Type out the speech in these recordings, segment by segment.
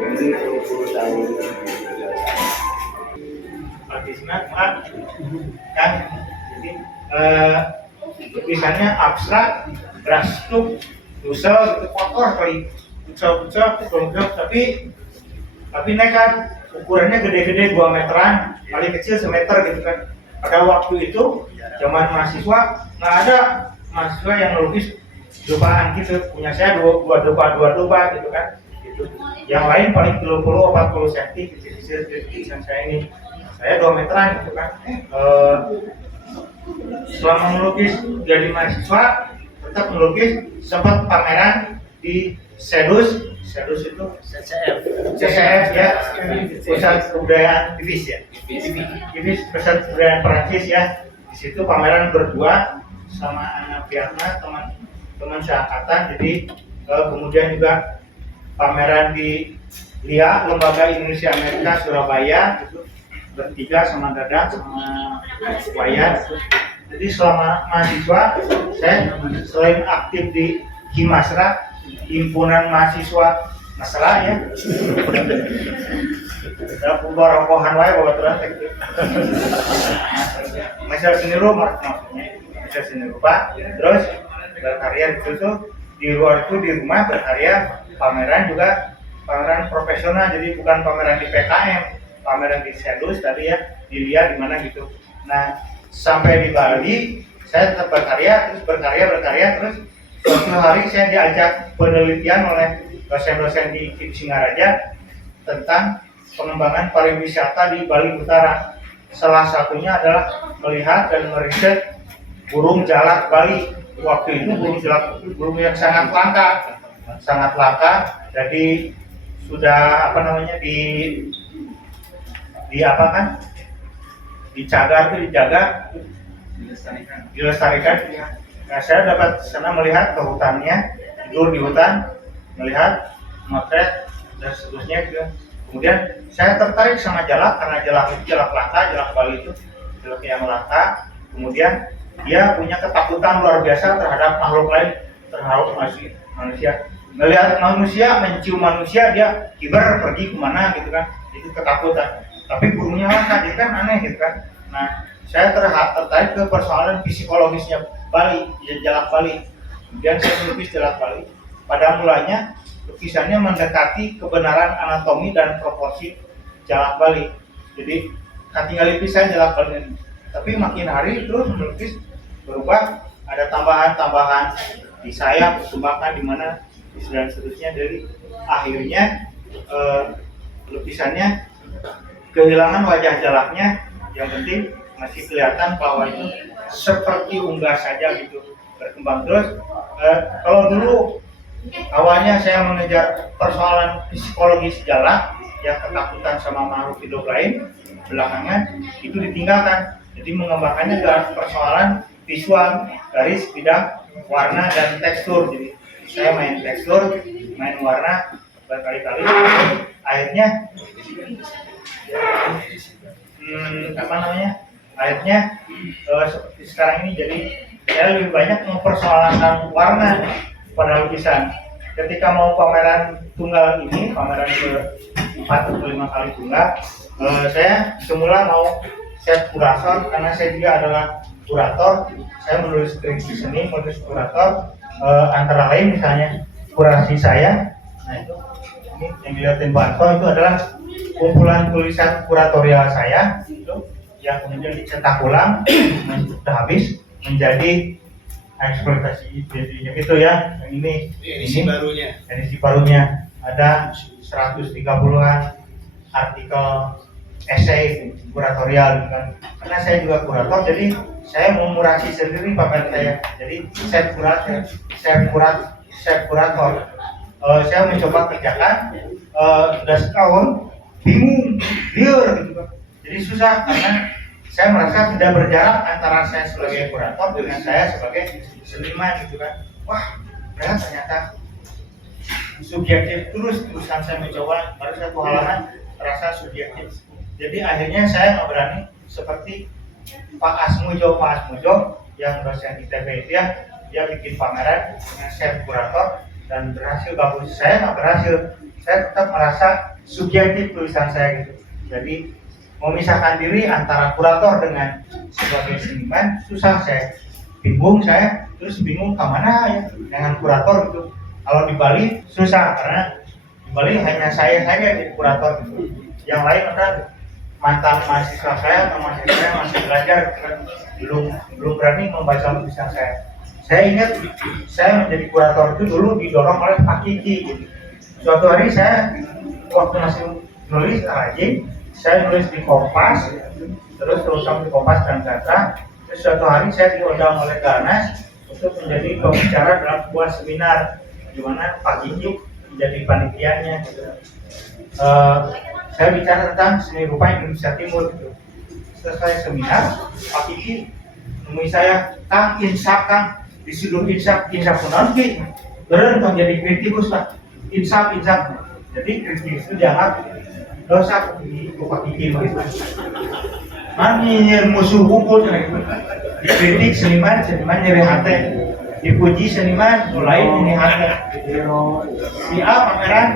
Jadi 20 tahun. Artisnya kan, jadi lukisannya abstrak, drastik, dusel, gitu, kotor kali, bucel, tapi nekat, ukurannya gede-gede 2 meteran, paling kecil semeter gitu kan. Pada waktu itu zaman mahasiswa nggak ada mahasiswa yang melukis dupaan gitu. Punya saya dua dupa gitu kan. Gitu. Yang lain paling 30-40 cm kecil lukisan saya ini. Saya 2 meteran gitu kan. Selama melukis jadi mahasiswa tetap melukis, sempat pameran di Sedus itu CCF ya, pusat kebudayaan Divis pusat kebudayaan Perancis ya. Di situ pameran berdua sama anak Vietnam, teman seangkatan. Jadi kemudian juga pameran di LIA, Lembaga Indonesia Amerika Surabaya, itu bertiga sama Dadang sama Wayan. Jadi selama mahasiswa saya selain aktif di Himasra, himpunan mahasiswa Nasra ya. Ya pembawa rokohan wae bawa terus. Masih seni rumah maksudnya. Masih seni rumah. Terus berkarya di situ, di luar itu di rumah berkarya, pameran juga pameran profesional. Jadi bukan pameran di PKM, pameran di Sedus tadi ya, dilihat di mana gitu. Nah, sampai di Bali saya tetap berkarya terus suatu hari saya diajak penelitian oleh dosen-dosen di KIP Singaraja tentang pengembangan pariwisata di Bali Utara. Salah satunya adalah melihat dan meriset burung jalak Bali. Waktu itu burung yang sangat langka. Jadi sudah dijaga, dilestarikan. Nah, saya dapat sana melihat ke hutannya, tidur di hutan, melihat, motret dan seterusnya gitu. Kemudian saya tertarik sama jalak karena jalak itu jalak langka, jalak Bali itu jalak yang langka. Kemudian dia punya ketakutan luar biasa terhadap makhluk lain, terhadap manusia. Melihat manusia, mencium manusia, dia kibar pergi kemana gitu kan, itu ketakutan. Tapi burungnya langka, jadi kan aneh gitu kan. Nah, saya tertarik ke persoalan psikologisnya Bali, jalak Bali. Kemudian saya melukis jalak Bali. Pada mulanya lukisannya mendekati kebenaran anatomi dan proporsi jalak Bali. Jadi tinggal lipis saya jalak Bali. Tapi makin hari terus melukis berubah, ada tambahan-tambahan di sayap, tumbakan di mana dan seterusnya. Dari akhirnya lukisannya kehilangan wajah jalaknya, yang penting masih kelihatan bahwa itu seperti unggas saja gitu, berkembang terus. Kalau dulu awalnya saya mengejar persoalan psikologis jalak yang ketakutan sama makhluk hidup lain, belakangan itu ditinggalkan. Jadi mengembangkannya ke persoalan visual, garis, bidang, warna dan tekstur. Jadi saya main tekstur, main warna berkali-kali. Akhirnya akhirnya seperti sekarang ini. Jadi saya lebih banyak mempersoalkan warna pada lukisan. Ketika mau pameran tunggal ini, pameran ke-4 atau 5 kali tunggal, saya semula mau set kurator karena saya juga adalah kurator. Saya menulis skripsi seni, menulis kurator, antara lain misalnya kurasi saya. Nah itu ini yang dilihatin Pak Anto itu adalah kumpulan tulisan kuratorial saya itu yang kemudian dicetak ulang sudah habis menjadi eksploitasi jadinya itu ya. Yang ini edisi barunya ada 130-an artikel esai kuratorial kan. Karena saya juga kurator, jadi saya memurasi sendiri pameran saya. Jadi saya kurator. Saya mencoba kerjakan sudah setahun, bingung, liar gitu kan. Jadi susah karena saya merasa tidak berjarak antara saya sebagai kurator dengan saya sebagai seniman gitu kan. Wah, berat ternyata subjektif terusan saya mencoba, baru satu halaman terasa subjektif. Jadi akhirnya saya nggak berani seperti Pak Asmujo yang dosen ITB itu ya, dia bikin pameran dengan chef kurator. dan berhasil bagus. Saya nggak berhasil, saya tetap merasa subjektif tulisan saya gitu. Jadi memisahkan diri antara kurator dengan sebagai seniman susah, saya bingung, saya terus bingung kemana ya dengan kurator gitu. Kalau di Bali susah karena di Bali hanya saya saja jadi kurator gitu. Yang lain ada mantan mahasiswa saya atau mahasiswa saya masih belajar kan, belum berani membaca tulisan saya. Saya ingat saya menjadi kurator itu dulu didorong oleh Pak Kiki gitu. Suatu hari saya waktu masih nulis rajin, saya nulis di Kompas, terutama di Kompas dan Gata. Terus suatu hari saya diundang oleh Ganas untuk menjadi pembicara dalam sebuah seminar di mana Pak Kiki menjadi panitianya gitu. Saya bicara tentang seni rupa Indonesia Timur gitu. Selesai seminar, Pak Kiki nemui saya, Kang insaf Kang, disuruh insaf kunaon ki, beren Kang jadi kritikus lah, insaf. Jadi kritikus itu dianggap dosa di Pak Kiki begitu. Nyinyir musuh hukum gitu. Dikritik seniman nyeri hati, dipuji seniman mulai ini hati. Si A pameran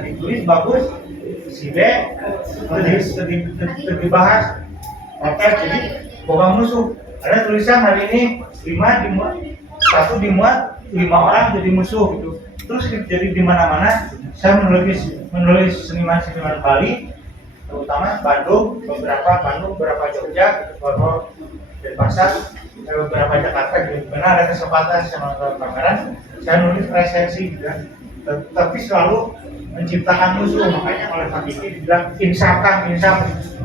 ditulis bagus, si B dibahas protes, jadi boga musuh. Ada tulisan hari ini 1 dimuat 5 orang jadi musuh gitu. Terus jadi di mana-mana saya menulis seniman Bali, terutama Bandung, beberapa Jogja, beberapa Denpasar, beberapa Jakarta gitu. Karena ada kesempatan saya nonton pameran, saya nulis resensi gitu. Tapi selalu menciptakan musuh, makanya oleh Pak Kiki dibilang insaf,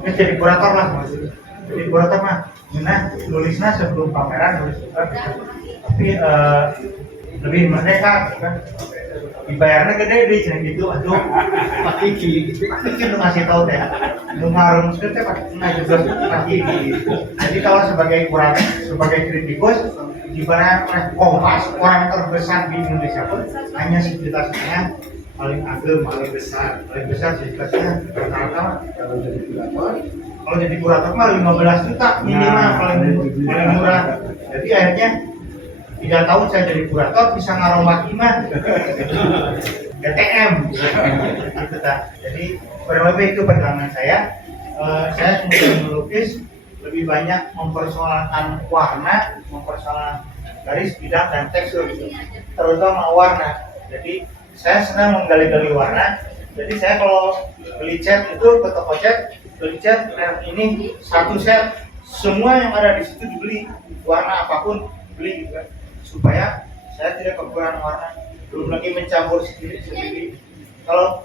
jadi kurator lah maksudnya. Jadi kurator mah, nulisnya sebelum pameran nulis juga, tapi lebih merdeka kan. Dibayarnya gede deh jangan gitu, aduh Pak Kiki lu ngasih tahu deh, lu ngarum skripnya Pak Kiki. Jadi kalau sebagai kurator, sebagai kritikus, ibarat Kompas orang terbesar di Indonesia pun hanya sekitarnya paling agem, paling besar sekitarnya rata-rata kalau jadi kurator mah 15 juta minimal, paling murah. Jadi akhirnya 3 tahun saya jadi kurator bisa ngarombak iman DTM gitu. Jadi kurang lebih itu perjuangan saya. Saya kemudian melukis lebih banyak mempersoalkan warna, mempersoalkan garis, bidang, dan tekstur gitu. Terutama warna. Jadi saya senang menggali-gali warna. Jadi saya kalau beli cat itu ke toko cat, beli cat ini satu set, semua yang ada di situ dibeli, warna apapun beli gitu kan, supaya saya tidak kekurangan warna. Belum lagi mencampur sendiri. Kalau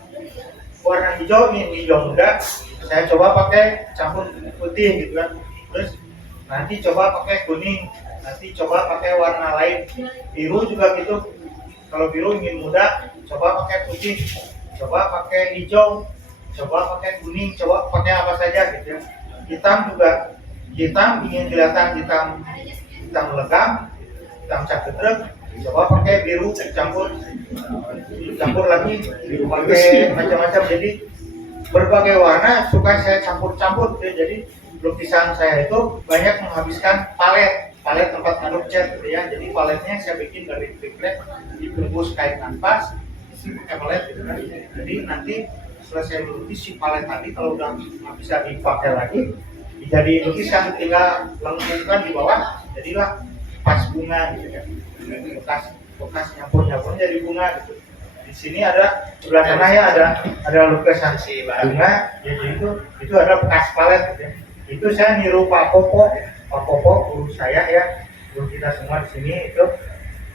warna hijau ini hijau muda, saya coba pakai campur putih gitu kan. Terus nanti coba pakai kuning, nanti coba pakai warna lain. Biru juga gitu. Kalau biru ingin muda, coba pakai putih, coba pakai hijau, coba pakai kuning, coba pakai apa saja gitu ya. Hitam juga, hitam ingin kelihatan hitam legam, hitam caketrek, coba pakai biru campur lagi, pakai macam-macam. Jadi berbagai warna suka saya campur-campur gitu. Jadi lukisan saya itu banyak menghabiskan palet tempat ngaduk cat gitu ya. Jadi paletnya saya bikin dari triplek, dibungkus kain kanvas, isi pakai palet gitu kan. Jadi nanti selesai melukis si palet tadi kalau udah nggak bisa dipakai lagi, jadi lukisan tinggal lengkungkan di bawah, jadilah pas bunga gitu kan. Bekas nyampur jadi bunga gitu. Di sini ada sebelah sana ya ada lukisan si bunga, jadi itu ada bekas palet gitu ya. Itu saya niru Pak Popo guru saya ya, guru kita semua di sini. Itu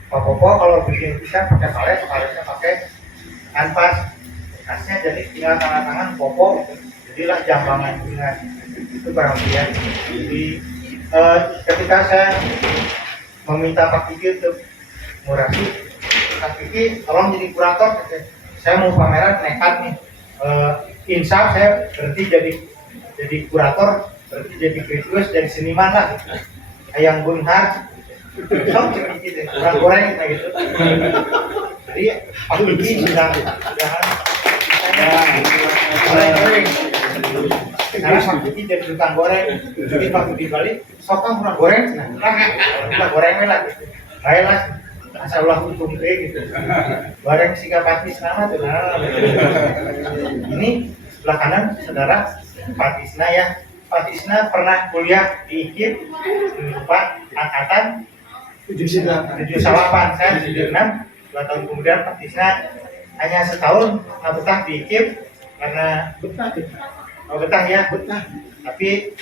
Pak Popo kalau bikin lukisan pakai paletnya pakai kanvas, bekasnya jadi tinggal tangan Popo gitu. Jadilah jambangan bunga itu barang ya. Jadi ketika saya meminta Pak Kiki untuk ngurasi, Pak Kiki tolong jadi kurator gitu. Saya mau pameran nekat nih, insaf saya berhenti jadi kurator, berarti jadi kritikus, jadi seniman lah gitu. Ayang Bunhar sok gitu, kurang goreng gitu. Jadi Pak Kiki sudah goreng. Karena Pak Kiki jadi tukang goreng. Jadi Pak Kiki balik, sok kan kurang goreng, nah kita gorengnya lah gitu. Baiklah, asal ulah untung gitu. Bareng siga Patisna mah tuh. Ini sebelah kanan saudara Patisna ya. Patisna pernah kuliah di IKIP, lupa angkatan 78, saya 76. 2 tahun kemudian Patisna hanya setahun nggak betah di IKIP karena betah ya, tapi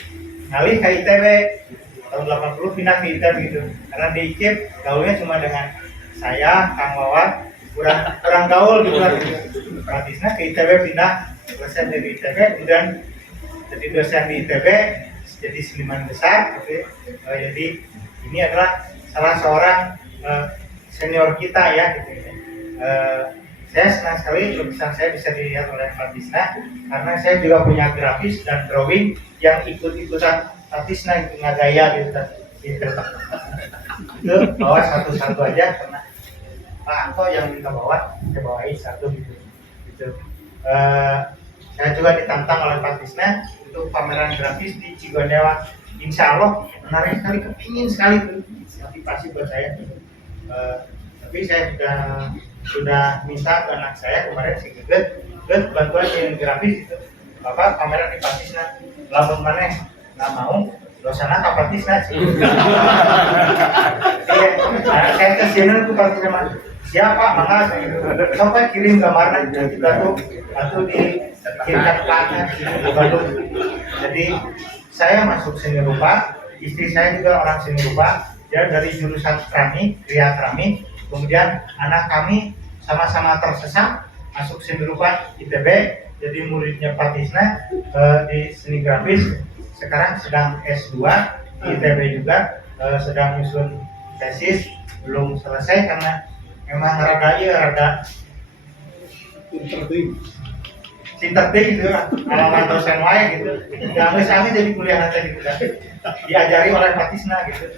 ngalih ke ITB tahun 80 pindah ke ITB gitu, karena di IKIP gaulnya cuma dengan saya, Kang Wawan, kurang gaul gitu lah gitu. Patisna ke ITB pindah dosen dari ITB, kemudian jadi dosen di ITB, jadi seniman besar gitu. Jadi ini adalah salah seorang senior kita ya gitu. Saya senang sekali lukisan saya bisa dilihat oleh Patisna karena saya juga punya grafis dan drawing yang ikut-ikutan Patisna gitu, ngagaya gitu. Itu bawa satu-satu aja karena Pak Anto yang minta bawa, saya bawain satu gitu. Saya juga ditantang oleh Patisna untuk pameran grafis di Cigondewa. Insya Allah menarik sekali, kepingin sekali tuh motivasi buat saya. Tapi saya sudah minta ke anak saya kemarin si Geget bantuan yang grafis itu, Bapak pameran di Patisna, lamun maneh nggak mau dosana ke Patisna sih. Saya kesini tuh Patisna siapa mangga sampai kirim gambarnya atau dikirimkan ke anak Bandung. Jadi saya masuk seni rupa, istri saya juga orang seni rupa, dia dari jurusan keramik, Kria Keramik. Kemudian anak kami sama-sama tersesat masuk seni rupa ITB, jadi muridnya Patisna di seni grafis. Sekarang sedang S2 di ITB juga, sedang nyusun tesis, belum selesai karena memang rada sintetik gitu, alamat dosen wae gitu. Jangan jadi kuliah nanti gitu kan. Diajari oleh Patisna gitu.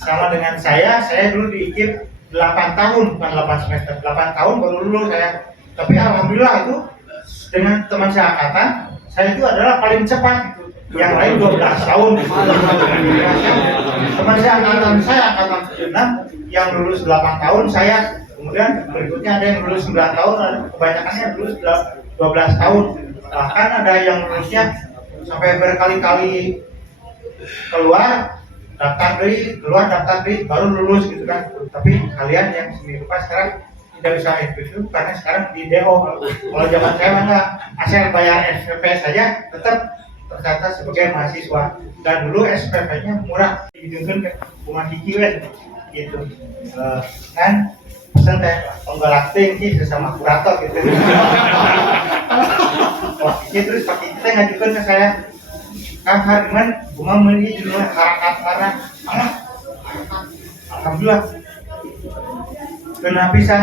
Sama dengan saya dulu di IKIP 8 tahun, bukan 8 semester, 8 tahun baru lulus saya. Tapi alhamdulillah itu dengan teman seangkatan, saya itu adalah paling cepat gitu. Yang lain 12 tahun. Teman seangkatan saya angkatan 76 yang lulus 8 tahun saya. Kemudian berikutnya ada yang lulus 9 tahun, kebanyakannya lulus 12 tahun. Bahkan ada yang lulusnya sampai berkali-kali keluar daftar deui baru lulus gitu kan. Tapi kalian yang seni rupa sekarang tidak bisa itu karena sekarang di DO. Kalau zaman saya enggak, asal bayar SPP saja tetap tercatat sebagai mahasiswa. Dan dulu SPP-nya murah, dijungkeun ke rumah Kiki gitu. Kan pesan teh penggalak tinggi sesama kurator gitu. Wah, terus Pak Kiki teh ngajukeun ke saya, Kang Hardiman, gua meuli judul harakat karena alhamdulillah. Kenapa pisan?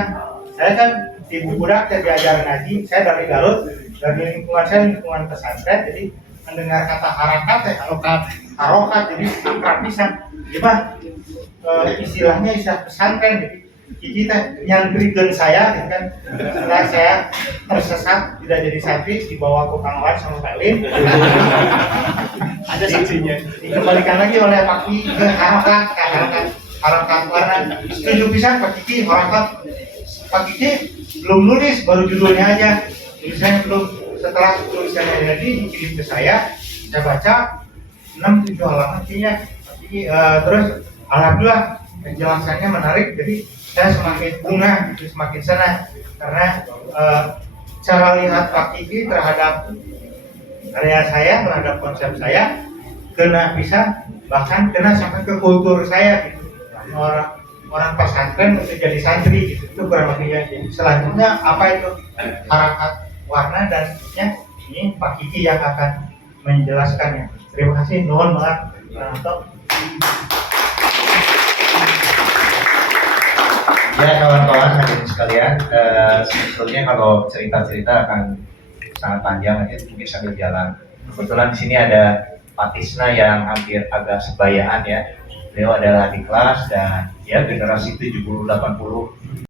Saya kan ibu budak saya diajar ngaji, saya dari Garut, dari lingkungan saya lingkungan pesantren, jadi mendengar kata harakat harokat, jadi akrab pisan. Gimana? Istilahnya istilah pesantren, jadi kita nyantrikeun saya gitu kan. Setelah saya tersesat tidak jadi santri, dibawa ke Kang Wan sama Pak Lin. Ada saksinya. Dikembalikan lagi oleh Pak Kiki ke harakat warna. Setuju pisan Pak Kiki harakat. Pak Kiki belum nulis, baru judulnya aja. Tulisannya belum. Setelah tulisannya jadi dikirim ke saya baca 6-7 halaman kayaknya. Pak Kiki terus alhamdulillah penjelasannya menarik, jadi saya semakin bunga, semakin senang karena cara lihat Pak Kiki terhadap karya saya, terhadap konsep saya kena bisa, bahkan kena sampai ke kultur saya gitu. Orang pesantren untuk jadi santri gitu, itu kurang lebihnya. Selanjutnya apa itu harakat warna dan ini Pak Kiki yang akan menjelaskannya. Terima kasih, nuhun banget untuk ya kawan-kawan hadirin sekalian, sebetulnya kalau cerita-cerita akan sangat panjang, nanti mungkin sambil jalan. Kebetulan di sini ada Patisna yang hampir agak sebayaan ya. Beliau adalah di kelas dan ya generasi 70-80